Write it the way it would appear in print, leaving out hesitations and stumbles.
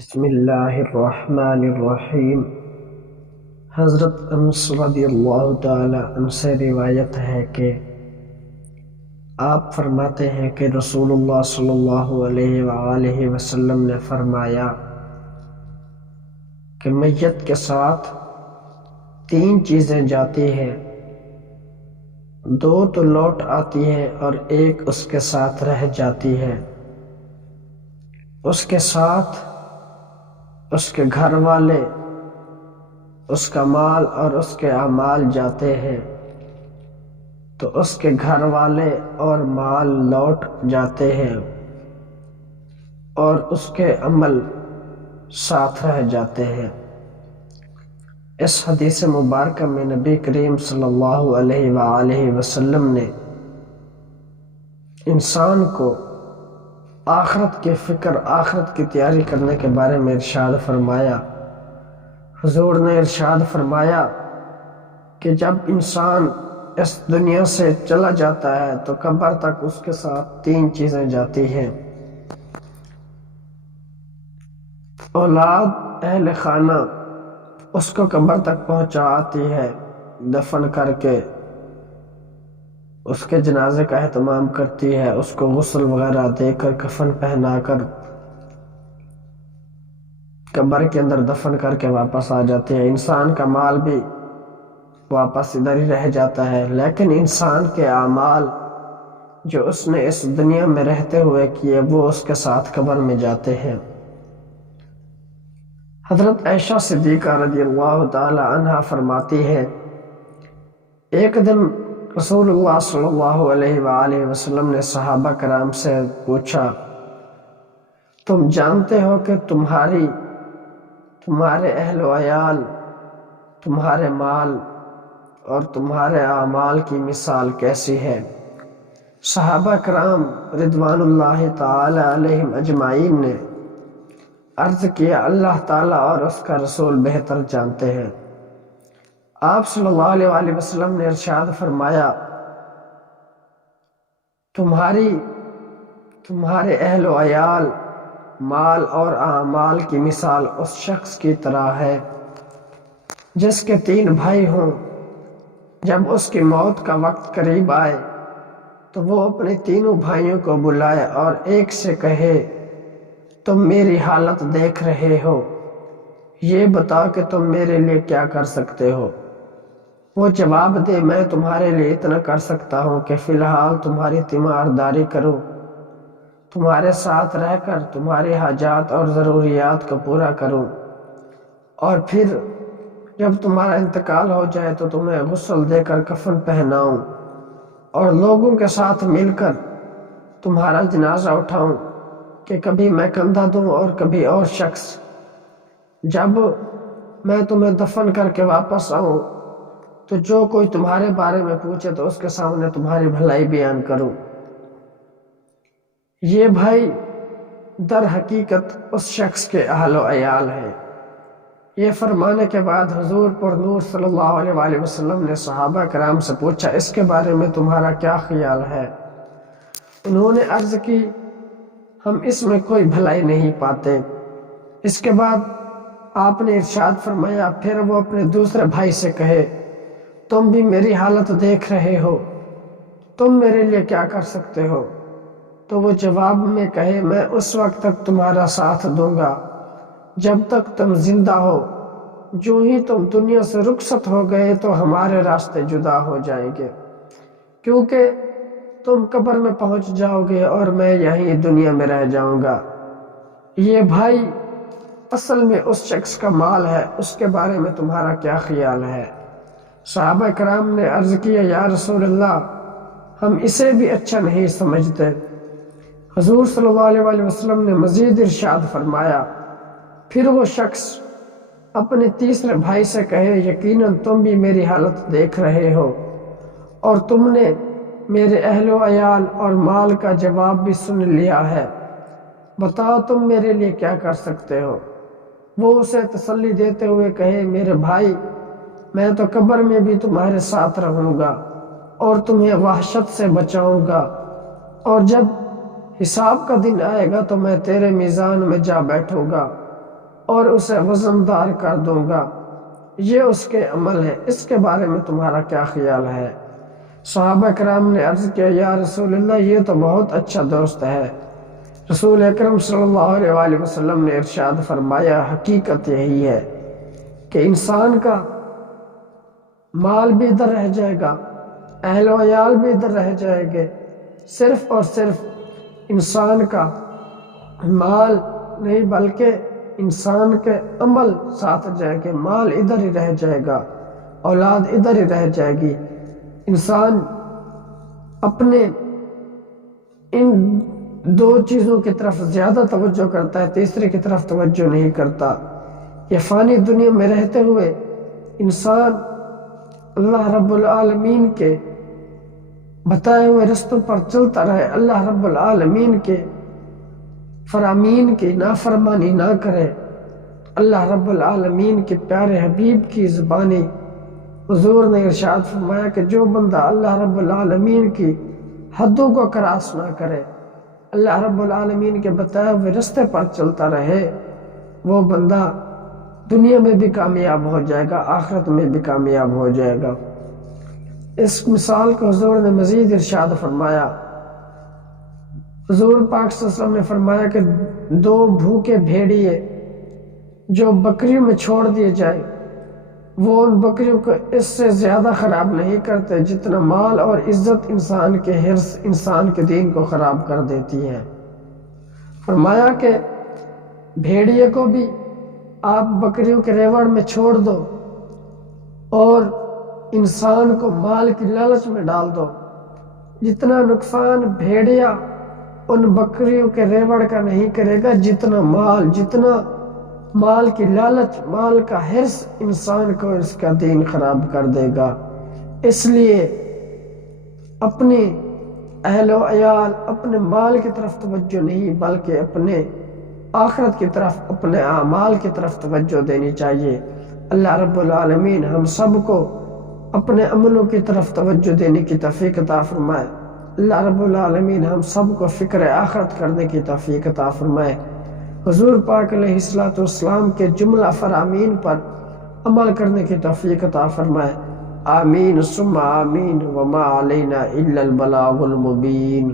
بسم اللہ الرحمن الرحیم۔ حضرت انس رضی اللہ تعالی عنہ سے روایت ہے کہ آپ فرماتے ہیں کہ رسول اللہ صلی اللہ علیہ وآلہ وسلم نے فرمایا کہ میت کے ساتھ تین چیزیں جاتی ہیں، دو تو لوٹ آتی ہیں اور ایک اس کے ساتھ رہ جاتی ہے۔ اس کے ساتھ اس کے گھر والے، اس کا مال اور اس کے اعمال جاتے ہیں، تو اس کے گھر والے اور مال لوٹ جاتے ہیں اور اس کے عمل ساتھ رہ جاتے ہیں۔ اس حدیث مبارکہ میں نبی کریم صلی اللہ علیہ وآلہ وسلم نے انسان کو آخرت کی فکر، آخرت کی تیاری کرنے کے بارے میں ارشاد فرمایا۔ حضور نے ارشاد فرمایا کہ جب انسان اس دنیا سے چلا جاتا ہے تو قبر تک اس کے ساتھ تین چیزیں جاتی ہیں: اولاد، اہل خانہ اس کو قبر تک پہنچا آتی ہے، دفن کر کے اس کے جنازے کا اہتمام کرتی ہے، اس کو غسل وغیرہ دے کر، کفن پہنا کر قبر کے اندر دفن کر کے واپس آ جاتی ہے۔ انسان کا مال بھی واپس ادھر ہی رہ جاتا ہے، لیکن انسان کے اعمال جو اس نے اس دنیا میں رہتے ہوئے کیے وہ اس کے ساتھ قبر میں جاتے ہیں۔ حضرت عائشہ صدیقہ رضی اللہ تعالی عنہا فرماتی ہے، ایک دن رسول اللہ صلی اللہ علیہ وآلہ وسلم نے صحابہ کرام سے پوچھا، تم جانتے ہو کہ تمہارے اہل و عیال، تمہارے مال اور تمہارے اعمال کی مثال کیسی ہے؟ صحابہ کرام رضوان اللہ تعالی علیہم اجمعین نے عرض کیا، اللہ تعالیٰ اور اس کا رسول بہتر جانتے ہیں۔ آپ صلی اللہ علیہ وآلہ وسلم نے ارشاد فرمایا، تمہارے اہل و عیال، مال اور اعمال کی مثال اس شخص کی طرح ہے جس کے تین بھائی ہوں۔ جب اس کی موت کا وقت قریب آئے تو وہ اپنے تینوں بھائیوں کو بلائے اور ایک سے کہے، تم میری حالت دیکھ رہے ہو، یہ بتاؤ کہ تم میرے لیے کیا کر سکتے ہو۔ وہ جواب دے، میں تمہارے لیے اتنا کر سکتا ہوں کہ فی الحال تمہاری تیمارداری کروں، تمہارے ساتھ رہ کر تمہاری حاجات اور ضروریات کو پورا کروں، اور پھر جب تمہارا انتقال ہو جائے تو تمہیں غسل دے کر کفن پہناؤں اور لوگوں کے ساتھ مل کر تمہارا جنازہ اٹھاؤں کہ کبھی میں کندھا دوں اور کبھی اور شخص۔ جب میں تمہیں دفن کر کے واپس آؤں تو جو کوئی تمہارے بارے میں پوچھے تو اس کے سامنے تمہاری بھلائی بیان کروں۔ یہ بھائی در حقیقت اس شخص کے اہل و عیال ہیں۔ یہ فرمانے کے بعد حضور پر نور صلی اللہ علیہ وآلہ وسلم نے صحابہ کرام سے پوچھا، اس کے بارے میں تمہارا کیا خیال ہے؟ انہوں نے عرض کی، ہم اس میں کوئی بھلائی نہیں پاتے۔ اس کے بعد آپ نے ارشاد فرمایا، پھر وہ اپنے دوسرے بھائی سے کہے، تم بھی میری حالت دیکھ رہے ہو، تم میرے لیے کیا کر سکتے ہو؟ تو وہ جواب میں کہے، میں اس وقت تک تمہارا ساتھ دوں گا جب تک تم زندہ ہو، جو ہی تم دنیا سے رخصت ہو گئے تو ہمارے راستے جدا ہو جائیں گے، کیونکہ تم قبر میں پہنچ جاؤ گے اور میں یہیں دنیا میں رہ جاؤں گا۔ یہ بھائی اصل میں اس شخص کا مال ہے، اس کے بارے میں تمہارا کیا خیال ہے؟ صحابہ کرام نے عرض کیا، یا رسول اللہ، ہم اسے بھی اچھا نہیں سمجھتے۔ حضور صلی اللہ علیہ وآلہ وسلم نے مزید ارشاد فرمایا، پھر وہ شخص اپنے تیسرے بھائی سے کہے، یقیناً تم بھی میری حالت دیکھ رہے ہو اور تم نے میرے اہل و عیال اور مال کا جواب بھی سن لیا ہے، بتاؤ تم میرے لیے کیا کر سکتے ہو؟ وہ اسے تسلی دیتے ہوئے کہے، میرے بھائی، میں تو قبر میں بھی تمہارے ساتھ رہوں گا اور تمہیں وحشت سے بچاؤں گا، اور جب حساب کا دن آئے گا تو میں تیرے میزان میں جا بیٹھوں گا اور اسے وزندار کر دوں گا۔ یہ اس کے عمل ہے، اس کے بارے میں تمہارا کیا خیال ہے؟ صحابہ کرام نے عرض کیا یا رسول اللہ یہ تو بہت اچھا دوست ہے۔ رسول اکرم صلی اللہ علیہ وآلہ وسلم نے ارشاد فرمایا حقیقت یہی ہے کہ انسان کا مال بھی ادھر رہ جائے گا، اہل و عیال بھی ادھر رہ جائے گے، صرف اور صرف انسان کا مال نہیں بلکہ انسان کے عمل ساتھ جائے گے، مال ادھر ہی رہ جائے گا، اولاد ادھر ہی رہ جائے گی۔ انسان اپنے ان دو چیزوں کی طرف زیادہ توجہ کرتا ہے، تیسرے کی طرف توجہ نہیں کرتا۔ یہ فانی دنیا میں رہتے ہوئے انسان اللہ رب العالمین کے بتائے ہوئے رستوں پر چلتا رہے، اللہ رب العالمین کے فرامین کی نافرمانی نہ کرے، اللہ رب العالمین کے پیارے حبیب کی زبانی حضور نے ارشاد فرمایا کہ جو بندہ اللہ رب العالمین کی حدوں کو کراس نہ کرے، اللہ رب العالمین کے بتائے ہوئے رستے پر چلتا رہے، وہ بندہ دنیا میں بھی کامیاب ہو جائے گا، آخرت میں بھی کامیاب ہو جائے گا۔ اس مثال کو حضور نے مزید ارشاد فرمایا۔ حضور پاک صلی اللہ علیہ وسلم نے فرمایا کہ دو بھوکے بھیڑیے جو بکریوں میں چھوڑ دیے جائے، وہ ان بکریوں کو اس سے زیادہ خراب نہیں کرتے جتنا مال اور عزت انسان کے حرص انسان کے دین کو خراب کر دیتی ہے۔ فرمایا کہ بھیڑیے کو بھی آپ بکریوں کے ریوڑ میں چھوڑ دو اور انسان کو مال کی لالچ میں ڈال دو، جتنا نقصان بھیڑیا ان بکریوں کے ریوڑ کا نہیں کرے گا جتنا مال کی لالچ، مال کا حرص انسان کو اس کا دین خراب کر دے گا۔ اس لیے اپنی اہل و عیال، اپنے مال کی طرف توجہ نہیں بلکہ اپنے آخرت کی طرف، اپنے اعمال کی طرف توجہ دینی چاہیے۔ اللہ رب العالمین ہم سب کو اپنے عملوں کی طرف توجہ دینے کی توفیق عطا فرمائے۔ اللہ رب العالمین ہم سب کو فکر آخرت کرنے کی توفیق عطا فرمائے۔ حضور پاک علیہ السلام کے جملہ فرامین پر عمل کرنے کی توفیق عطا فرمائے۔ آمین ثم آمین وما علینا الا البلاغ المبین۔